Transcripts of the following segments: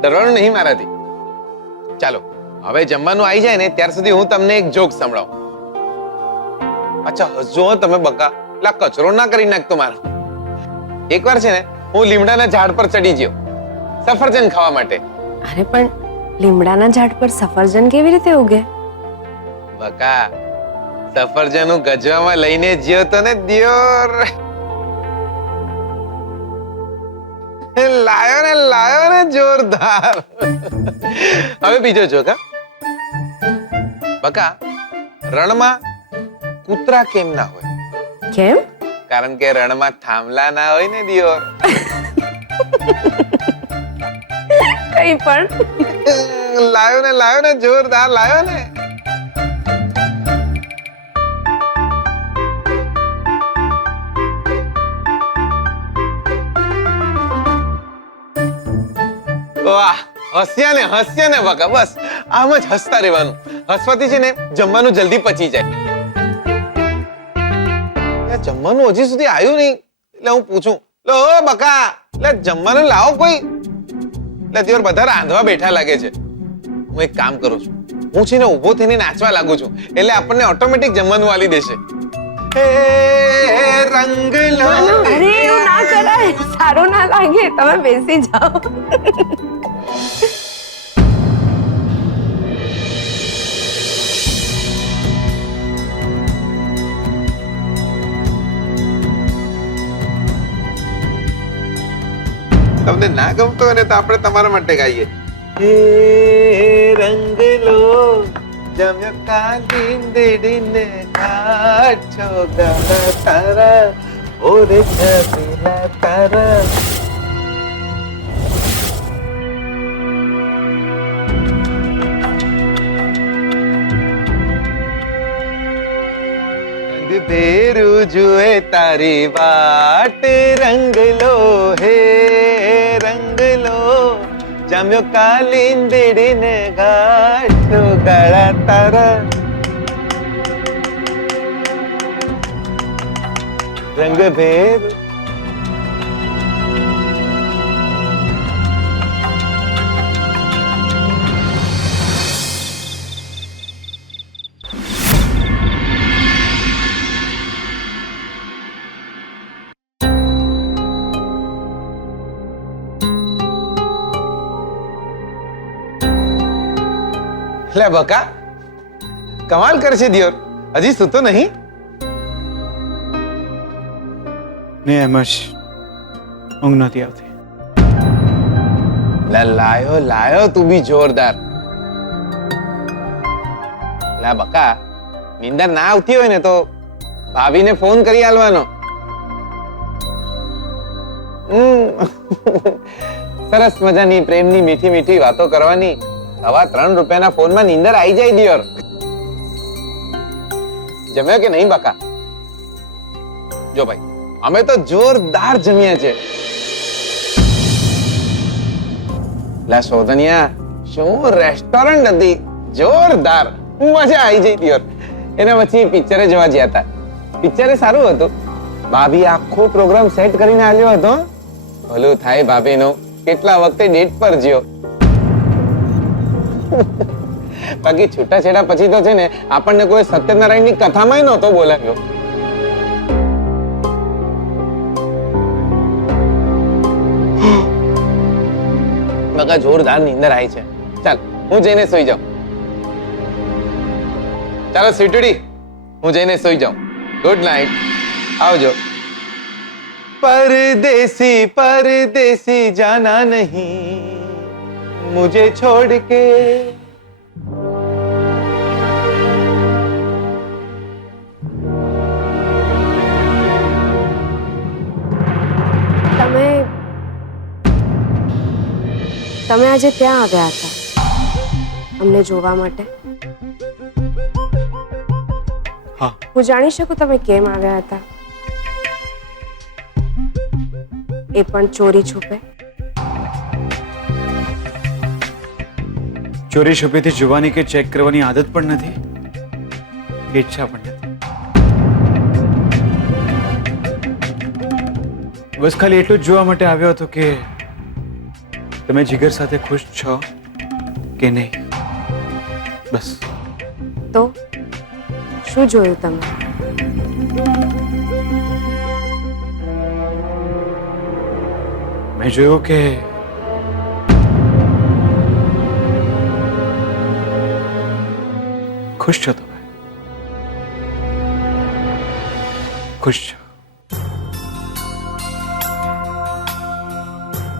ડરવાનું નહીં મારાથી. ચાલો હવે જમવાનું આવી જાય ને ત્યાર સુધી હું તમને એક જોક સંભળાવું. અચ્છા હસજો તમે બકા, એટલે કચરો ના કરી નાખતો મારો. એકવાર છે ને હું લીમડાના ઝાડ પર ચડી ગયો સફરજન ખાવા માટે. અરે પણ લીમડાના ઝાડ પર સફરજન કેવી રીતે ઉગે? બકા સફરજન હું ગજવામાં લઈને જ્યો તો ને દિયોર. લાયો ને જોરદાર. હવે બીજો જોક. બકા રણમાં કૂતરા કેમ ના હોય? કેમ? કારણ કે રણમાં થાંભલા ના હોય ને દિયોર. કઈ પણ લાયો ને જોરદાર લાયો ને. વાહ હસ્યા ને બકા, બસ આમ જ હસતા રહેવાનું. હસવાથી છે ને જમવાનું જલ્દી પચી જાય. જમવાનું હજી સુધી આવ્યું નહીં એટલે હું પૂછું, લો બકા એટલે જમવાનું લાવો કોઈ. એટલે તેઓ બધા રાંધવા બેઠા લાગે છે. હું એક કામ કરું છું, હું છે ને ઊભો થઈને નાચવા લાગુ છું એટલે આપણને ઓટોમેટિક જમવાનું આલી દેશે. રંગ લો. અરે એવું ના કરાય, સારું ના લાગે. તમે બેસી જાઓ. તમને ના ગમતો હોય ને તો આપણે તમારા માટે ગાઈએ. હે રંગ લો જમ્યો કાલિંદડીને કાચો ગાળા તારા ઓરે છબીલા તારા. રંગ ભેરું જુએ તારી વાટ રંગ લો હે રંગ લો જામ્યો કાલિંદડીને ગાંઠો ગાળા તારા. રંગ ભેર લે બકા કમાલ કરશે દિયોર, હજી સૂતો નહીં? ને એમ જ ઊંઘ નથી આવતી. લાયો તું બી જોરદાર. લા બકા નીંદર ના આવતી હોય ને તો ભાભીને ફોન કરી આલવાનો. સરસ મજાની પ્રેમની મીઠી મીઠી વાતો કરવાની. 3.25 રૂપિયાના ફોનમાં નીંદર આવી જાય દિયોર. જમ્યો કે નહીં બકા? જો ભાઈ અમે તો જોરદાર જમ્યા છે. લા સોધનિયા શું રેસ્ટોરન્ટ હતી, જોરદાર, મજા આવી જઈ દિયોર. એના પછી પિક્ચરે જોવા ગયા હતા. પિક્ચરે સારું હતું. ભાભી આખો પ્રોગ્રામ સેટ કરીને આવ્યો હતો. ભલું થાય ભાભીનું, કેટલા વખતે ડેટ પર જ્યો. બાકી છૂટાછેડા પછી તો છે ને આપણને કોઈ સત્યનારાયણની કથામાં નહોતો બોલાવ્યો. બકા જોરદાર નીંદર આવી છે. ચાલ હું જઈને સુઈ જાઉં. ચાલો સ્વીટડી હું જઈને સુઈ જાઉં. ગુડ નાઇટ, આવજો. परदेसी परदेसी जाना नहीं मुझे छोड़ के. તમે આજે ત્યાં આવ્યા હતા અમને જોવા માટે? હા. હું જાણી શકું તમે કેમ આવ્યા હતા? એ પણ ચોરી છુપે? ચોરી છુપેથી જોવાની કે ચેક કરવાની આદત પણ નથી, ઈચ્છા પણ નથી. બસ ખાલી એટલું જ જોવા માટે આવ્યો હતો કે તમે જીગર સાથે ખુશ છો કે નહીં. બસ. તો શું જોયું તમે? મેં જોયું કે ખુશ છો તમે. ખુશ છો.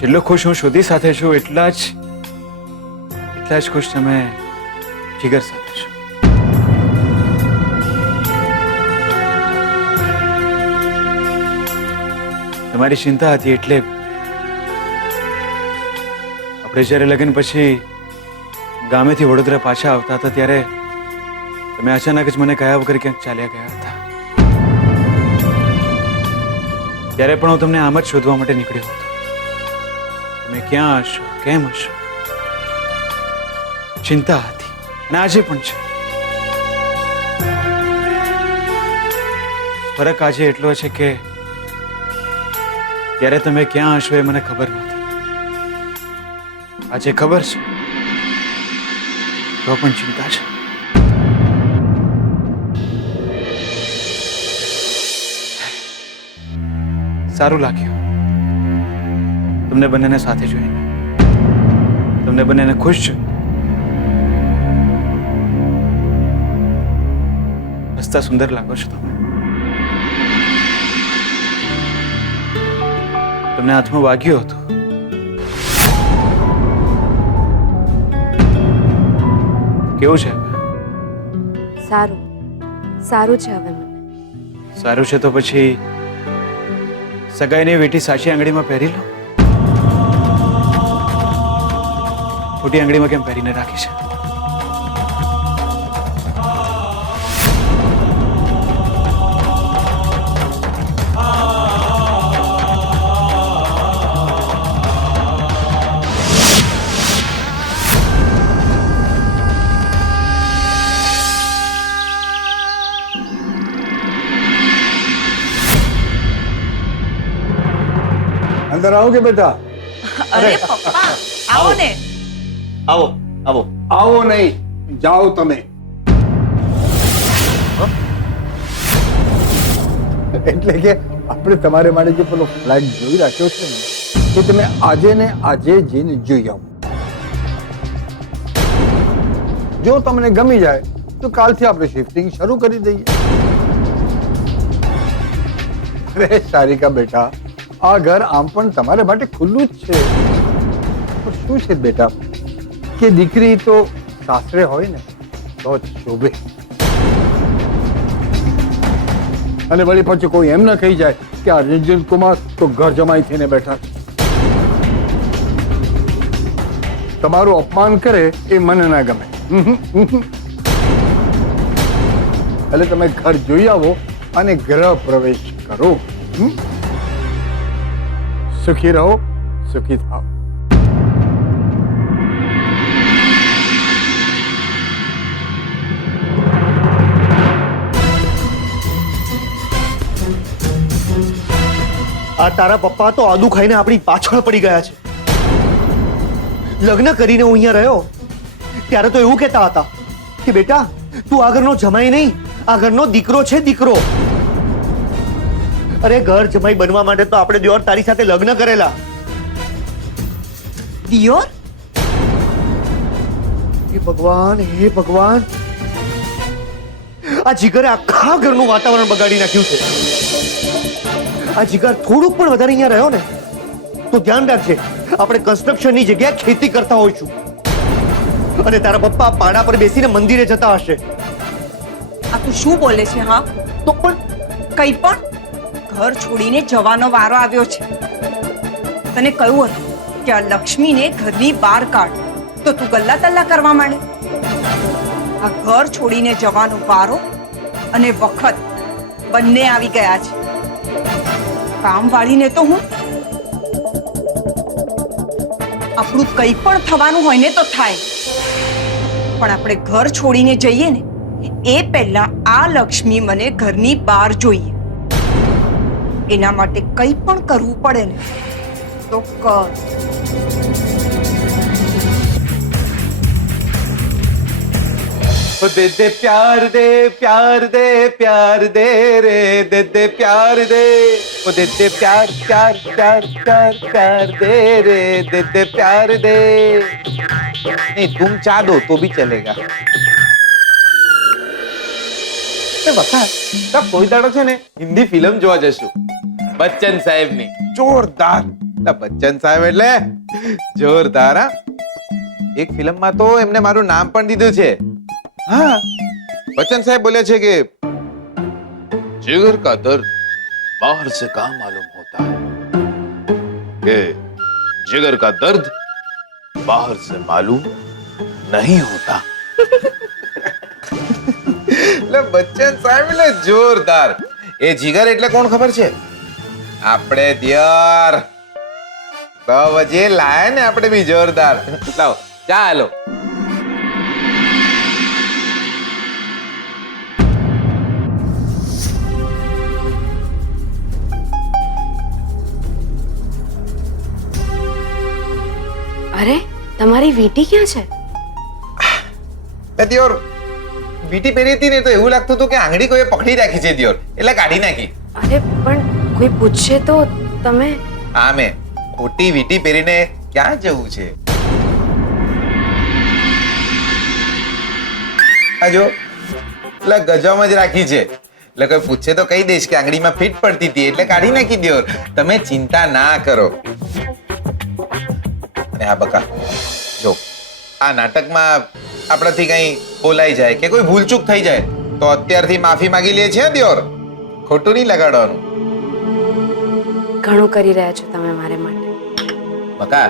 જેટલો ખુશ હું શ્રુતિ સાથે છું એટલા જ ખુશ તમે જીગર સાથે છો. તમારી ચિંતા હતી એટલે આપણે જ્યારે લગ્ન પછી ગામેથી વડોદરા પાછા આવતા હતા ત્યારે તમે અચાનક જ મને કયા વગર ક્યાંક ચાલ્યા ગયા હતા. ત્યારે પણ હું તમને આમ જ શોધવા માટે નીકળ્યો હતો. તમે ક્યાં હશો, કેમ હશો, ચિંતા હતી અને આજે પણ છે. ફરક આજે એટલો છે કે ત્યારે તમે ક્યાં હશો એ મને ખબર નથી. આજે ખબર છે તો પણ ચિંતા છે. સારું લાગ્યું તમને બંનેને સાથે જોઈને, તમને બંનેને ખુશ જોઈને. હસતા સુંદર લાગો છો તમે. તમને હાથમાં વાગ્યું હતું. કેવું છે હવે? સારું સારું છે હવે મને. સારું છે તો પછી સગાઈની વીંટી સાચી આંગળીમાં પહેરી લો. ખોટી આંગળીમાં કેમ પહેરીને રાખી છે? अंदर आओगे बेटा? अरे पप्पा आओ ने. આવો આવો. आओ नहीं, जाओ તમે. એટલે કે આપણે તમારે માટે જે પેલો ફ્લેટ જોઈ રાખ્યો છે ને એ તમે આજે ને આજે જઈને જોઈ આવો. જો તમને ગમી જાય તો કાલથી આપણે શિફ્ટિંગ શરૂ કરી દઈએ. અરે સારિકા બેટા, આ ઘર આમ પણ તમારા માટે ખુલ્લું જ છે. પણ શું છે બેટા કે દીકરી તો સાસરે હોય ને તો જ શોભે. અને વળી પછી કોઈ એમ ન કહી જાય કે આ રંજન કુમાર તો ઘર જમાઈ થઈને બેઠા છે. તમારું અપમાન કરે એ મને ના ગમે. એટલે તમે ઘર જોઈ આવો અને ગ્રહ પ્રવેશ કરો. સુખી રહો, સુખી થાઓ. આ તારા પપ્પા તો આદુ ખાઈને આપણી પાછળ પડી ગયા છે. લગ્ન કરીને હું અહીંયા રહ્યો ત્યારે તો એવું કહેતા હતા કે બેટા તું આ ઘરનો જમાઈ નહીં, આ ઘરનો દીકરો છે, દીકરો. અરે ઘર જમાઈ બનવા માટે તો આપણે દિયોર તારી સાથે લગ્ન કરેલા. દિયોર? હે ભગવાન, હે ભગવાન, આ જીગરે આખા ઘરનું વાતાવરણ બગાડી નાખ્યું છે. આ જીગર થોડુંક પણ વધારે અહીંયા રહ્યો ને તો ધ્યાન રાખજે, આપણે કન્સ્ટ્રક્શનની જગ્યાએ ખેતી કરતા હોઈશું અને તારા પપ્પા પાડા પર બેસીને મંદિરે જતા હશે. આ તું શું બોલે છે? હા તો પણ કઈ પણ ઘર છોડીને જવાનો વારો આવ્યો છે. તને કહ્યું હતું કે આ લક્ષ્મીને ઘરની બહાર કાઢ તો તું ગલ્લા તલ્લા કરવા માંડે. આ ઘર છોડીને જવાનો વારો અને વખત બંને આવી ગયા છે. કામ વાળીને તો હું આપણું કંઈ પણ થવાનું હોય ને તો થાય, પણ આપણે ઘર છોડીને જઈએ ને એ પહેલા આ લક્ષ્મી મને ઘરની બહાર જોઈએ. એના માટે કંઈ પણ કરવું પડે ને તો કર. दे दे प्यार दे प्यार दे प्यार दे रे दे दे प्यार दे वो दे दे प्यार प्यार प्यार प्यार प्यार दे रे दे दे प्यार दे नहीं तुम चाह दो तो भी चलेगा બકા કોઈ દાડો છે ને હિન્દી ફિલ્મ જોવા જશું બચ્ચન સાહેબ ની જોરદાર બચ્ચન સાહેબ એટલે જોરદાર હા એક ફિલ્મમાં તો એમને મારું નામ પણ દીધું છે हाँ बच्चन साहब बोले छे कि जिगर का दर्द बाहर से कहाँ मालूम होता है कि जिगर का दर्द बाहर से मालूम नहीं होता એટલે બચ્ચન સાહેબ એટલે જોરદાર એ જીગર એટલે કોણ ખબર છે આપણે દિયર તો વજે લાયા ને આપણે બી જોરદાર લાવો ચાલો અરે તમારી વીંટી ક્યાં છે? દિયોર વીટી પહેરી હતી ને તો એવું લાગતું હતું કે આંગળી કોઈએ પકડી રાખી છે દિયોર એટલે કાઢી નાખી. અરે પણ કોઈ પૂછશે તો તમે હા મેં ખોટી વીટી પહેરીને ક્યાં જવું છે? આ જો એટલે ગજામાં જ રાખી છે એટલે કોઈ પૂછે તો કહી દઈશ કે આંગળીમાં ફિટ પડતી હતી એટલે કાઢી નાખી દિયોર. તમે ચિંતા ના કરો. અને હા બકા જો આ નાટકમાં આપણાથી કઈ બોલાઈ જાય કે કોઈ ભૂલચૂક થઈ જાય તો અત્યારથી માફી માંગી લે છે દિયોર. ખોટું નહીં લગાડવાનું. ઘણું કરી રહ્યા છો તમે મારે માટે. બકા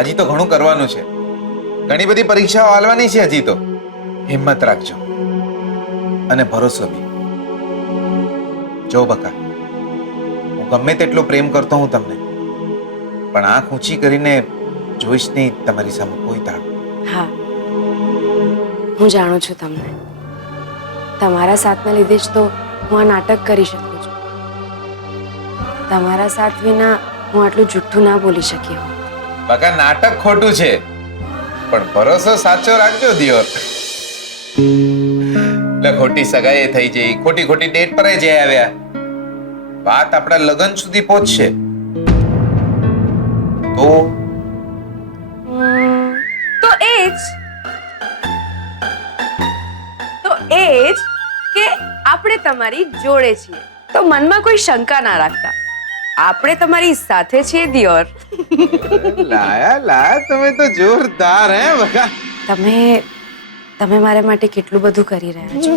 હજી તો ઘણું કરવાનું છે. ઘણી બધી પરીક્ષાઓ આલવાની છે હજી તો. હિંમત રાખજો અને ભરોસો બી. જો બકા હું ગમે તેટલો પ્રેમ કરતો હું તમને પણ આંખ ઊંચી કરીને જોઈશ નહીં તમારી સામે કોઈ દાડો. હા હું જાણું છું તમને. તમારા સાથના લીધે જ તો હું આ નાટક કરી શકું છું. તમારા સાથ વિના હું આટલું જુઠ્ઠું ના બોલી શકી હોત. બકા નાટક ખોટું છે પણ ભરોસો સાચો રાખજો દિયોર. એટલે ખોટી સગાઈ થઈ જઈ, ખોટી ખોટી ડેટ પર જઈ આવ્યા. વાત આપણા લગ્ન સુધી પહોંચશે તો એ જ કે આપણે તમારી જોડે છીએ તો મનમાં કોઈ શંકા ના રાખતા. આપણે તમારી સાથે છીએ દિયોર. લાયા તમે તો જોરદાર હે બકા. તમે મારા માટે કેટલું બધું કરી રહ્યા છો.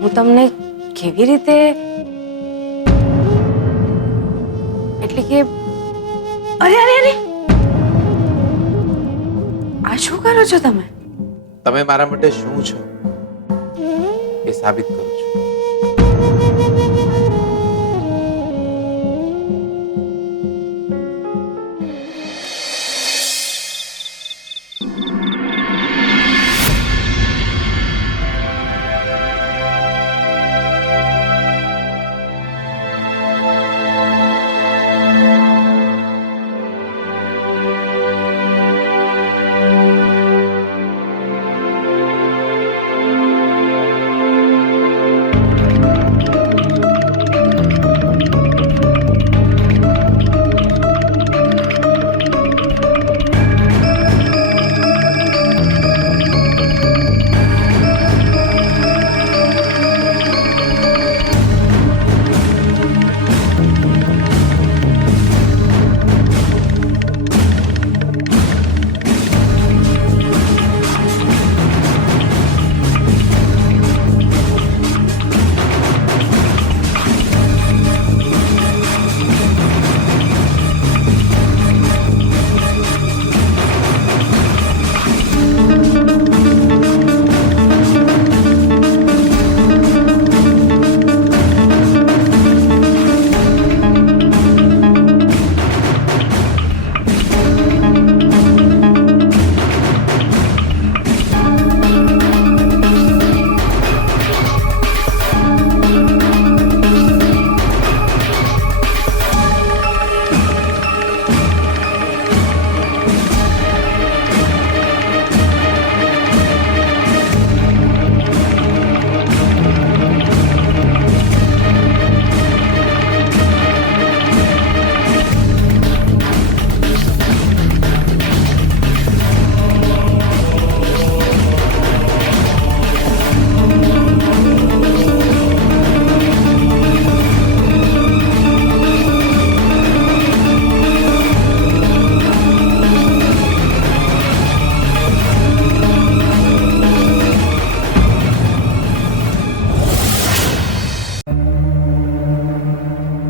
હું તમને કેવી રીતે એટલે કે અરે અરે અરે આ શું કરો છો તમે? તમે મારા માટે શું છો એ સાબિત કરું છું.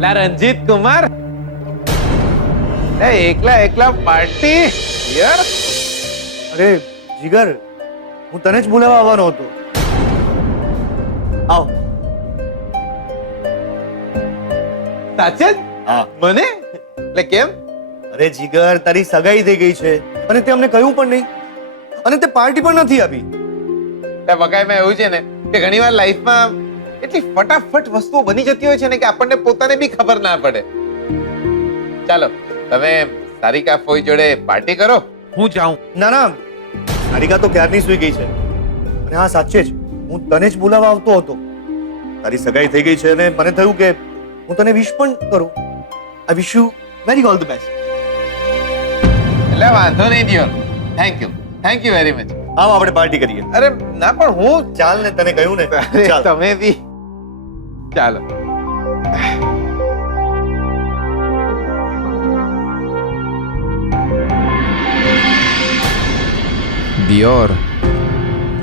લા રંજીત કુમાર, એકલા એકલા પાર્ટી યાર. અરે જીગર, હું તને જ બોલાવવા આવવાનો હતો. આવ. સાચે જ? હા. મને એટલે કેમ? અરે જીગર, તારી સગાઈ થઈ ગઈ છે અને તે અમને કહ્યું પણ નહીં, અને તે પાર્ટી પણ નથી આપી. વગાઈમાં એવું છે ને કે ઘણીવાર લાઈફમાં એટલી ફટાફટ વસ્તુઓ બની જતી હોય છે ને કે આપણને પોતાને બી ખબર ના પડે. ચાલો તમે સારિકા ફોઈ જોડે પાર્ટી કરો, હું જાઉં. ના ના, સારિકા તો ક્યારની સૂઈ ગઈ છે. અને હા, સાચે જ હું તને જ બોલાવવા આવતો હતો. તારી સગાઈ થઈ ગઈ છે અને મને થયું કે હું તને વિશ પણ કરું. I wish you very all the best. એટલે વાંધો નહીં દિયોર. Thank you very much. આવો આપણે પાર્ટી કરીએ. અરે ના પણ હું ચાલ ને, તને કહ્યું ને. અરે ચાલ. તમે બી ચાલો. દિયોર,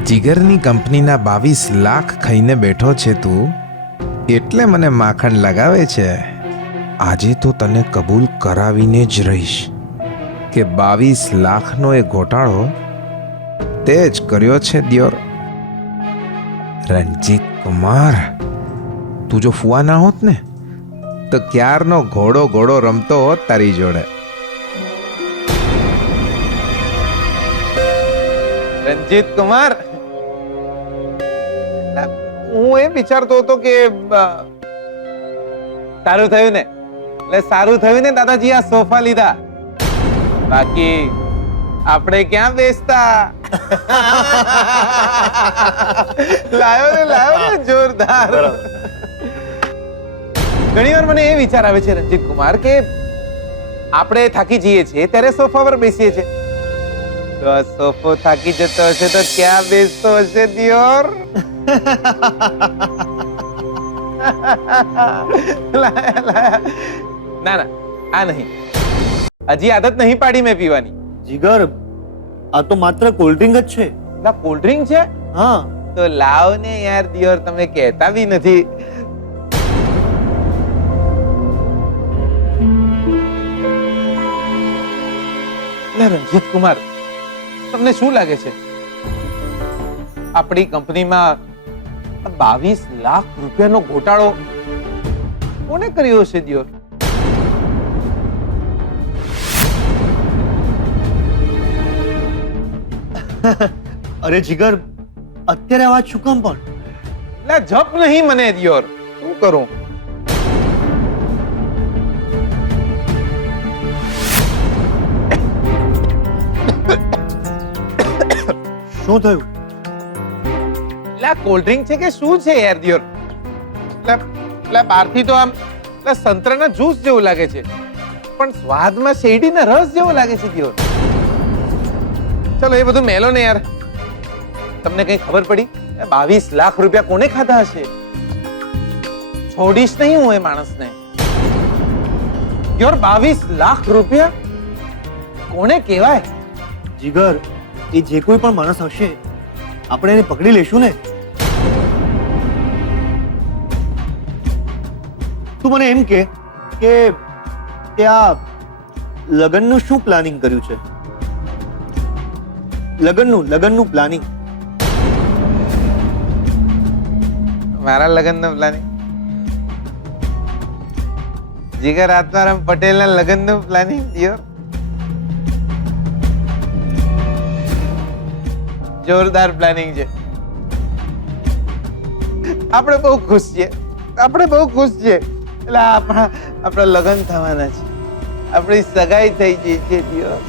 જીગરની કંપનીના 22 લાખ ખાઈને બેઠો છે તું, એટલે મને માખણ લગાવે છે. આજે તો તને કબૂલ કરાવીને જ રહીશ કે 22 લાખનો એ ઘોટાળો તે જ કર્યો છે દિયોર. રણજીત કુમાર, તું જો ફુવા ના હોત ને તો ક્યારનો ઘોડો રમતો હોત તારી જોડે. રંજીત કુમાર, હું એમ વિચારતો હતો કે સારું થયું ને, એટલે સારું થયું ને દાદાજી આ સોફા લીધા, બાકી આપણે ક્યાં બેસતા. લાયો ને જોરદાર. ઘણીવાર મને એ વિચાર આવે છે રંજીત કુમાર કે આપણે થાકી જઈએ છીએ ત્યારે સોફા પર બેસીએ છીએ, તો આ સોફો થાકી જતો હશે તો ક્યાં બેસતો હશે દિયોર? ના આ નહીં, હજી આદત નહીં પાડી મેં પીવાની. જીગર, આ તો માત્ર કોલ્ડ ડ્રિંક જ છે. ના કોલ્ડ ડ્રિંક છે? હા. તો લાવ ને યાર દિયોર, તમે કહેતા બી નથી. રંજીત કુમાર, તમને શું લાગે છે આપણી કંપનીમાં 22 લાખ રૂપિયાનો ઘોટાળો કોને કર્યો છે દિયોર? અરે જીગર, અત્યારે આવાજ શું કામ પણ? લે જપ નહીં મને દિયોર, શું કરું? શું થયું? લે કોલ્ડ ડ્રિંક છે કે શું છે યાર દિયોર? લે બહારથી તો આમ સંતરાના જ્યુસ જેવું લાગે છે, પણ સ્વાદમાં શેરડીના રસ જેવો લાગે છે દિયોર. ચલો એ બધું મેલો ને યાર. તમને કઈ ખબર પડી 22 લાખ રૂપિયા કોને ખાધા હશે? છોડીશ નહીં હું એ માણસને. યાર 22 લાખ રૂપિયા કોને કહેવાય? જીગર, એ જે કોઈ પણ માણસ હશે, આપણે એને પકડી લેશું ને. તું મને એમ કે ત્યાં લગ્નનું શું પ્લાનિંગ કર્યું છે? લગ્નનું પ્લાનિંગ. મારા લગ્નનું પ્લાનિંગ? જીગર આત્મારામ પટેલના લગ્નનું પ્લાનિંગ દિયોર? જોરદાર પ્લાનિંગ છે. આપણે બહુ ખુશ છીએ, એટલે આપણા લગ્ન થવાના છે, આપણી સગાઈ થઈ ગઈ છે દિયોર.